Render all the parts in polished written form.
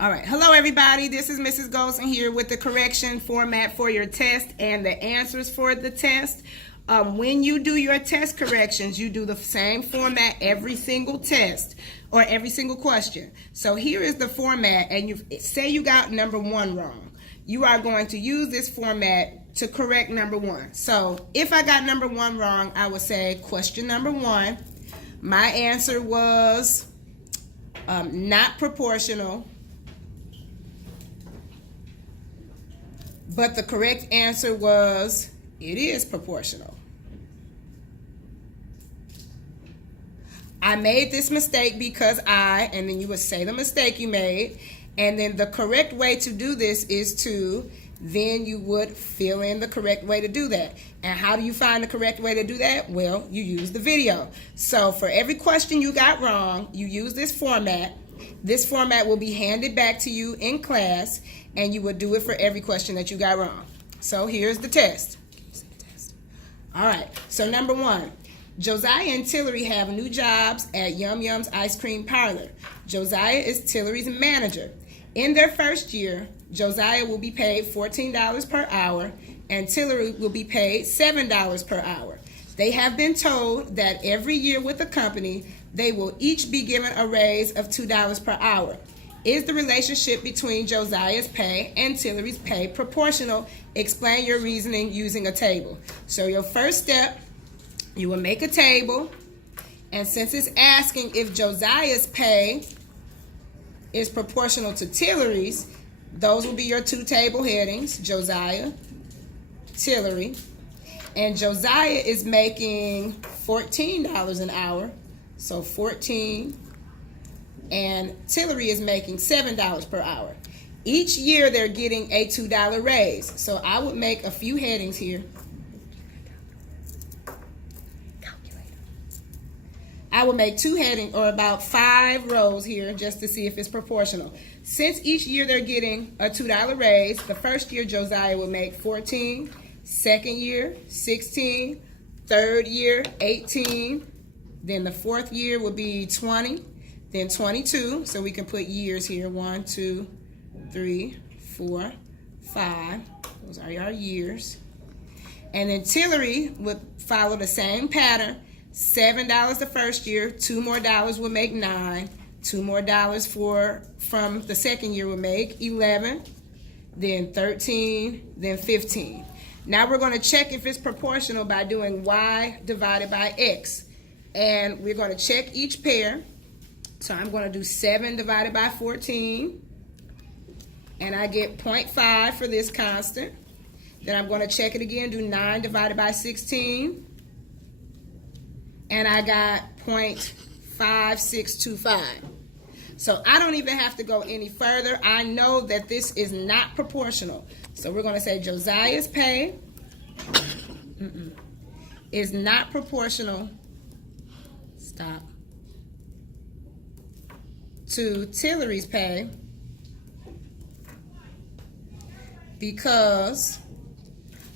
All right. Hello, everybody. This is Mrs. Golson here with the correction format for your test and the answers for the test. When you do your test corrections, you do the same format every single test or every single question. So here is the format, and you say you got number 1 wrong. You are going to use this format to correct number 1. So if I got number 1 wrong, I would say question number 1. My answer was not proportional. But the correct answer was, it is proportional. I made this mistake because and then you would say the mistake you made. And then the correct way to do this is then you would fill in the correct way to do that. And how do you find the correct way to do that? Well, you use the video. So for every question you got wrong, you use this format. This format will be handed back to you in class, and you would do it for every question that you got wrong. So here's the test. All right, so number 1. Josiah and Tillery have new jobs at Yum Yum's Ice Cream Parlor. Josiah is Tillery's manager. In their first year, Josiah will be paid $14 per hour, and Tillery will be paid $7 per hour. They have been told that every year with the company, they will each be given a raise of $2 per hour. Is the relationship between Josiah's pay and Tillery's pay proportional? Explain your reasoning using a table. So your first step, you will make a table, and since it's asking if Josiah's pay is proportional to Tillery's, those will be your 2 table headings, Josiah, Tillery. And Josiah is making $14 an hour, so 14, and Tillery is making $7 per hour. Each year they're getting a $2 raise. So I would make a few headings here. I would make 2 headings, or about 5 rows here, just to see if it's proportional. Since each year they're getting a $2 raise, the first year Josiah will make 14, second year 16, third year 18, then the 4th year will be 20, then 22. So we can put years here: 1, 2, 3, 4, 5. Those are our years. And then Tillery would follow the same pattern. $7 the first year, $2 more will make 9. $2 more from the second year will make 11, then 13, then 15. Now we're going to check if it's proportional by doing y divided by x. And we're going to check each pair. So I'm going to do 7 divided by 14. And I get 0.5 for this constant. Then I'm going to check it again, do 9 divided by 16. And I got 0.5625. So I don't even have to go any further. I know that this is not proportional. So we're going to say Josiah's pay is not proportional to Tillery's pay because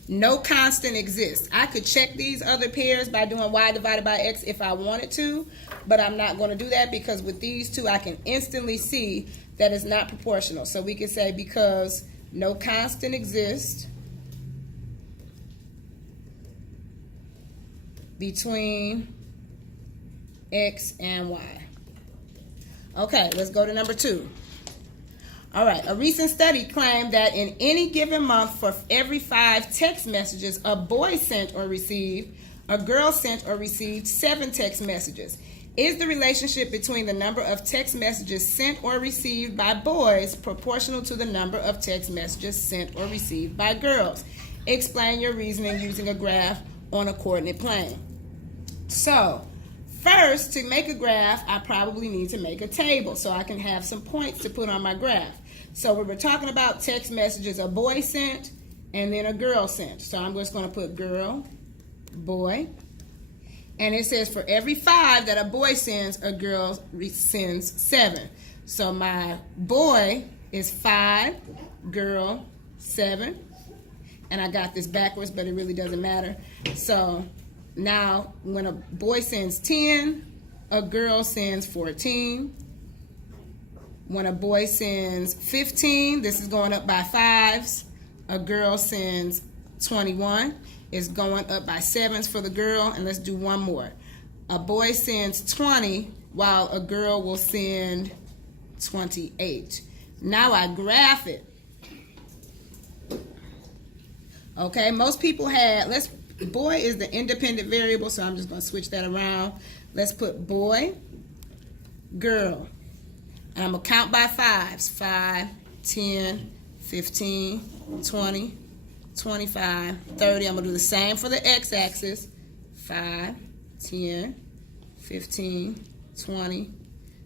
no constant exists. I could check these other pairs by doing y divided by x if I wanted to, but I'm not going to do that because with these 2, I can instantly see that it's not proportional. So we can say because no constant exists between x and y. Okay, let's go to number 2. All right, a recent study claimed that in any given month, for every 5 text messages a boy sent or received, a girl sent or received 7 text messages. Is the relationship between the number of text messages sent or received by boys proportional to the number of text messages sent or received by girls? Explain your reasoning using a graph on a coordinate plane. So, first, to make a graph, I probably need to make a table so I can have some points to put on my graph. So we were talking about text messages a boy sent and then a girl sent. So I'm just going to put girl, boy. And it says for every 5 that a boy sends, a girl sends 7. So my boy is 5, girl 7. And I got this backwards, but it really doesn't matter. So now when a boy sends 10, a girl sends 14. When a boy sends 15, this is going up by 5s. A girl sends 21, it's going up by 7s for the girl. And let's do one more. A boy sends 20, while a girl will send 28. Now I graph it. Okay, most people had, boy is the independent variable, so I'm just going to switch that around. Let's put boy, girl. And I'm going to count by 5s. 5, 10, 15, 20, 25, 30. I'm going to do the same for the x-axis. 5, 10, 15, 20.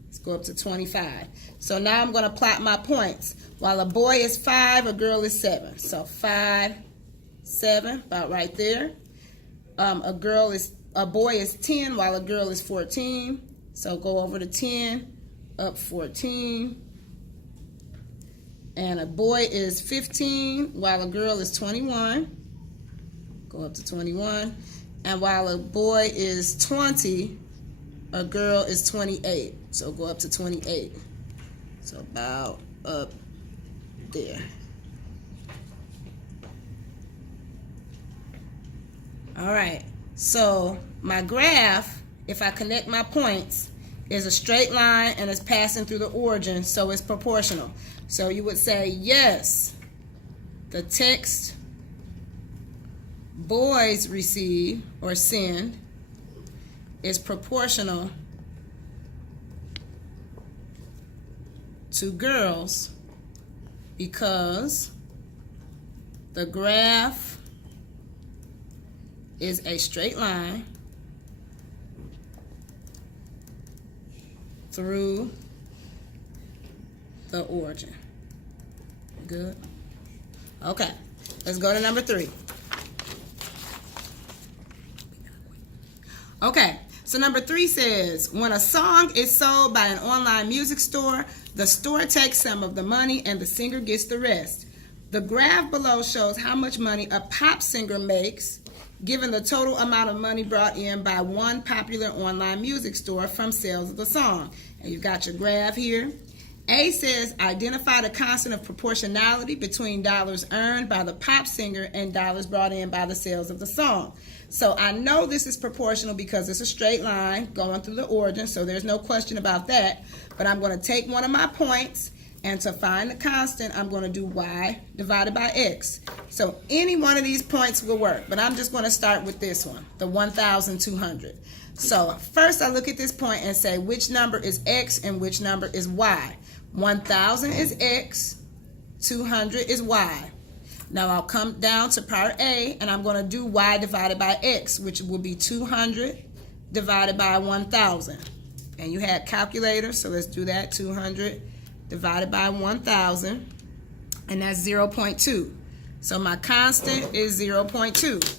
Let's go up to 25. So now I'm going to plot my points. While a boy is 5, a girl is 7. So 5, 7, about right there. A boy is 10, while a girl is 14. So go over to 10, up 14. And a boy is 15, while a girl is 21. Go up to 21. And while a boy is 20, a girl is 28. So go up to 28. So about up there. All right. So my graph, if I connect my points, is a straight line and it's passing through the origin, so it's proportional. So you would say, yes, the text boys receive or send is proportional to girls because the graph is a straight line through the origin. Good? Okay, let's go to number 3. Okay, so number 3 says, when a song is sold by an online music store, the store takes some of the money and the singer gets the rest. The graph below shows how much money a pop singer makes given the total amount of money brought in by one popular online music store from sales of the song. And you've got your graph here. A says, identify the constant of proportionality between dollars earned by the pop singer and dollars brought in by the sales of the song. So I know this is proportional because it's a straight line going through the origin, so there's no question about that. But I'm going to take one of my points, and to find the constant, I'm going to do y divided by x. So any one of these points will work, but I'm just going to start with this one, the 1,200. So first I look at this point and say which number is x and which number is y. 1,000 is x, 200 is y. Now I'll come down to part A and I'm going to do y divided by x, which will be 200 divided by 1,000. And you had calculators, so let's do that. 200 divided by 1,000, and that's 0.2. So my constant is 0.2.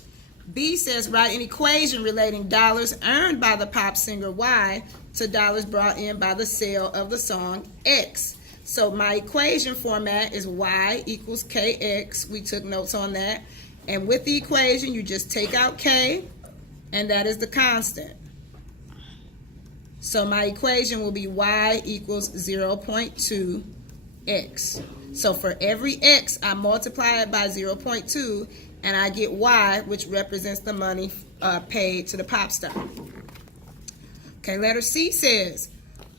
B says write an equation relating dollars earned by the pop singer Y to dollars brought in by the sale of the song X. So my equation format is Y equals KX. We took notes on that. And with the equation, you just take out K, and that is the constant. So my equation will be Y equals 0.2X. So for every X, I multiply it by 0.2, and I get Y, which represents the money paid to the pop star. Okay, letter C says,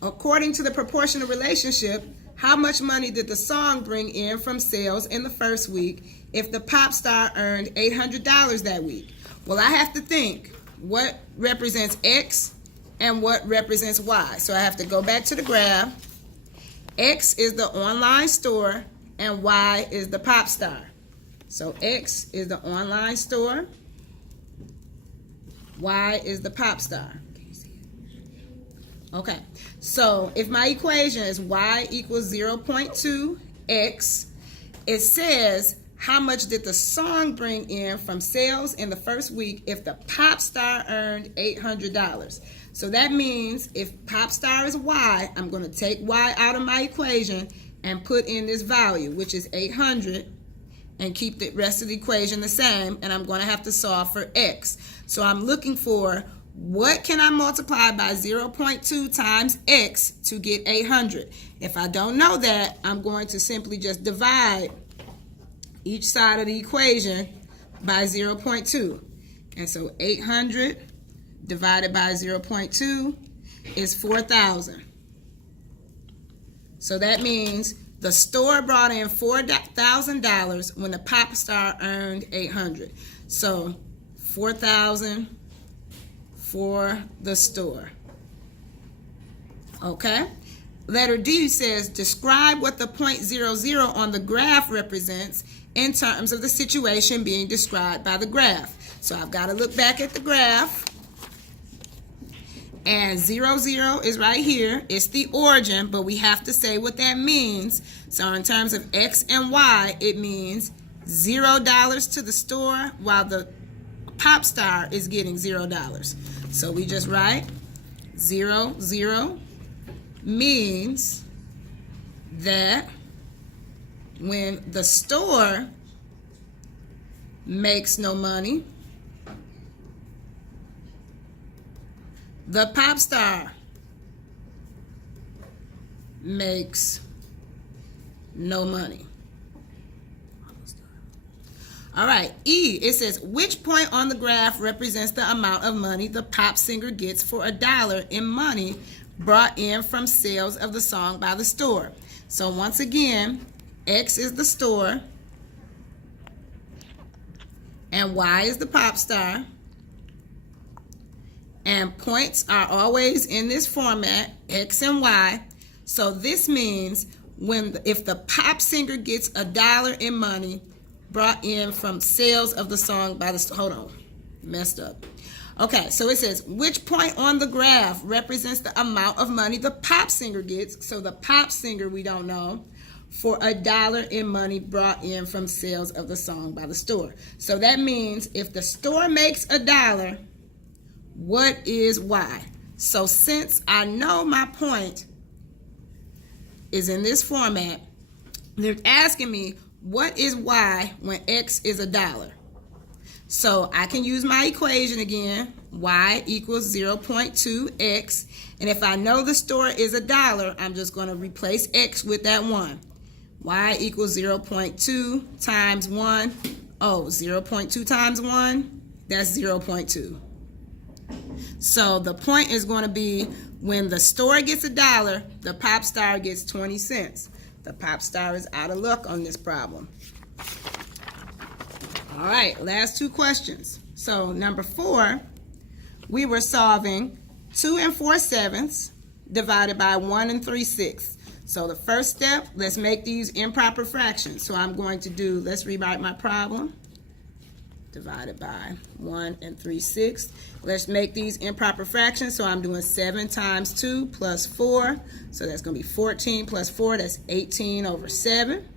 according to the proportional relationship, how much money did the song bring in from sales in the first week if the pop star earned $800 that week? Well, I have to think what represents X and what represents Y. So I have to go back to the graph. X is the online store and Y is the pop star. So X is the online store, Y is the pop star. Okay, so if my equation is Y equals 0.2X, it says how much did the song bring in from sales in the first week if the pop star earned $800. So that means if pop star is Y, I'm going to take Y out of my equation and put in this value, which is 800, and keep the rest of the equation the same, and I'm going to have to solve for X. So I'm looking for What can I multiply by 0.2 times x to get 800? If I don't know that, I'm going to simply just divide each side of the equation by 0.2. And so 800 divided by 0.2 is 4,000. So that means the store brought in $4,000 when the pop star earned 800. So 4,000 for the store. Okay? Letter D says, describe what the point 00 on the graph represents in terms of the situation being described by the graph. So I've got to look back at the graph. And 0, 0 is right here. It's the origin, but we have to say what that means. So in terms of X and Y, it means $0 to the store while the pop star is getting $0. So we just write 0, 0 means that when the store makes no money, the pop star makes no money. All right, E, it says, which point on the graph represents the amount of money the pop singer gets for $1 in money brought in from sales of the song by the store? So once again, X is the store, and Y is the pop star. And points are always in this format, X and Y. So this means if the pop singer gets $1 in money brought in from sales of the song by the store. Hold on, messed up. Okay, so it says, which point on the graph represents the amount of money the pop singer gets? So the pop singer, we don't know, for $1 in money brought in from sales of the song by the store. So that means if the store makes $1, what is Y? So since I know my point is in this format, they're asking me what is Y when X is $1. So I can use my equation again. Y equals 0.2x. And if I know the store is $1, I'm just going to replace X with that 1. Y equals 0.2 times 1. Oh, 0.2 times 1, that's 0.2. So the point is going to be when the store gets $1, the pop star gets 20 cents. The pop star is out of luck on this problem. All right, last two questions. So number 4, we were solving 2 4/7 divided by 1 3/6. So the first step, let's make these improper fractions. So I'm going to do, let's rewrite my problem. Divided by 1 3/6. Let's make these improper fractions. So I'm doing 7 times 2 plus 4. So that's going to be 14 plus 4. That's 18 over 7.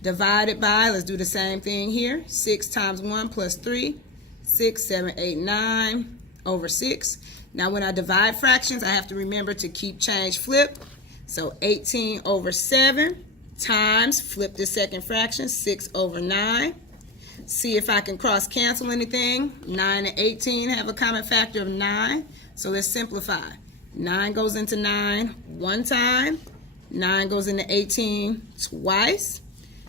Divided by, let's do the same thing here. 6 times 1 plus 3. 6, 7, 8, 9 over 6. Now when I divide fractions, I have to remember to keep change flip. So 18 over 7 times, flip the second fraction, 6 over 9. See if I can cross cancel anything. 9 and 18 have a common factor of 9. So let's simplify. 9 goes into 9 one time. 9 goes into 18 twice.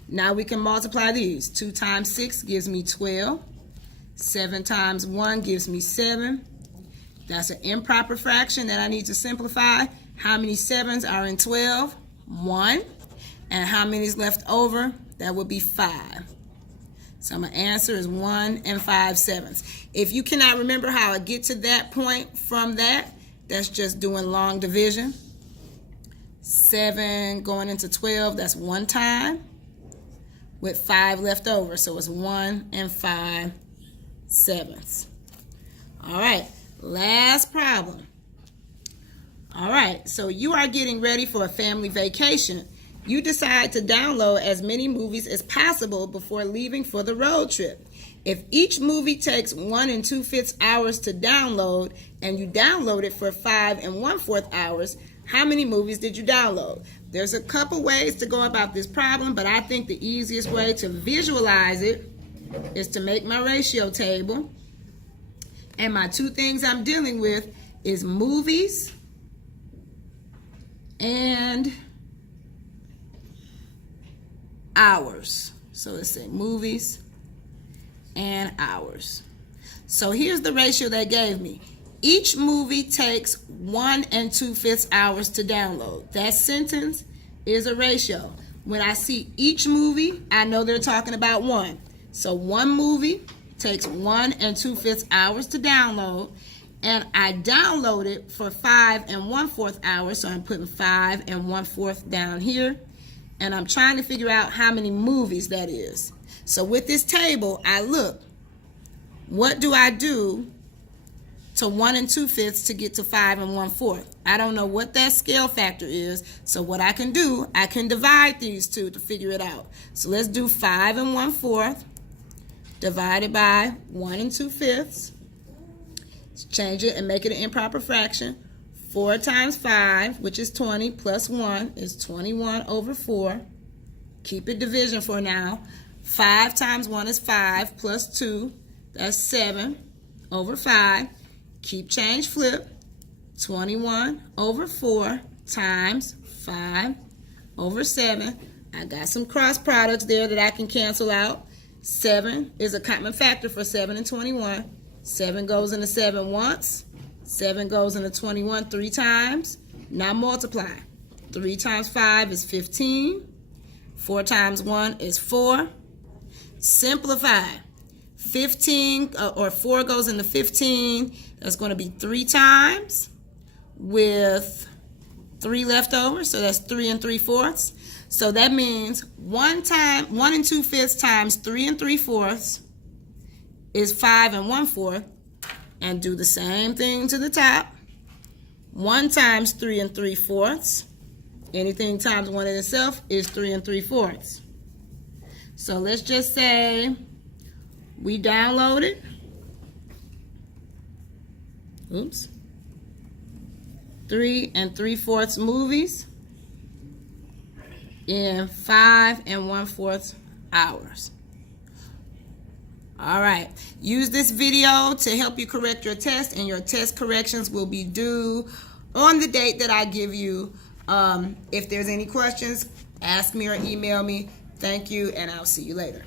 Now we can multiply these. 2 times 6 gives me 12. 7 times 1 gives me 7. That's an improper fraction that I need to simplify. How many 7s are in 12? 1. And how many is left over? That would be 5. So my answer is 1 5/7. If you cannot remember how I get to that point from that, that's just doing long division. 7 going into 12, that's 1 time with 5 left over. So it's 1 5/7. All right, last problem. All right, so you are getting ready for a family vacation. You decide to download as many movies as possible before leaving for the road trip. If each movie takes 1 2/5 hours to download and you download it for 5 1/4 hours, how many movies did you download? There's a couple ways to go about this problem, but I think the easiest way to visualize it is to make my ratio table. And my two things I'm dealing with is movies and hours. So let's say movies and hours. So here's the ratio they gave me. Each movie takes 1 2/5 hours to download. That sentence is a ratio. When I see each movie, I know they're talking about one. So one movie takes 1 2/5 hours to download, and I download it for 5 1/4 hours. So I'm putting 5 1/4 down here, and I'm trying to figure out how many movies that is. So with this table, I look, what do I do to 1 2/5 to get to 5 1/4? I don't know what that scale factor is. So what I can do, I can divide these two to figure it out. So let's do 5 1/4 divided by 1 2/5. Let's change it and make it an improper fraction. 4 times 5, which is 20, plus 1 is 21 over 4. Keep it division for now. 5 times 1 is 5, plus 2, that's 7 over 5. Keep change flip. 21 over 4 times 5 over 7. I got some cross products there that I can cancel out. 7 is a common factor for 7 and 21. 7 goes into 7 once. 7 goes into 21 3 times. Now multiply. 3 times 5 is 15. 4 times 1 is 4. Simplify. 15 or 4 goes into 15. That's going to be 3 times with 3 left over. So that's 3 3/4. So that means 1 2/5 times 3 3/4 is 5 1/4. And do the same thing to the top. 1 times 3 3/4. Anything times 1 in itself is 3 3/4. So let's just say we downloaded 3 3/4 movies in 5 1/4 hours. All right, use this video to help you correct your test, and your test corrections will be due on the date that I give you. If there's any questions, ask me or email me. Thank you, and I'll see you later.